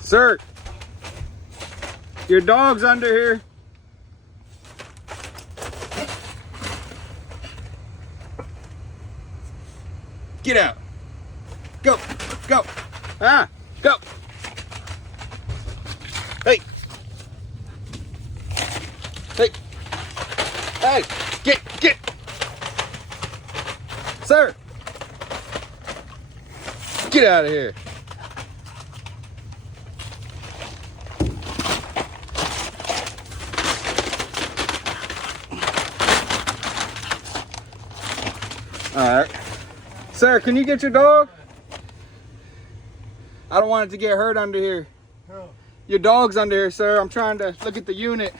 Sir, your dog's under here. Get out. Go, go. Ah, go. Hey. Hey. Hey, get. Sir. Get out of here. All right. Sir, can you get your dog? I don't want it to get hurt under here. Your dog's under here, sir. I'm trying to look at the unit.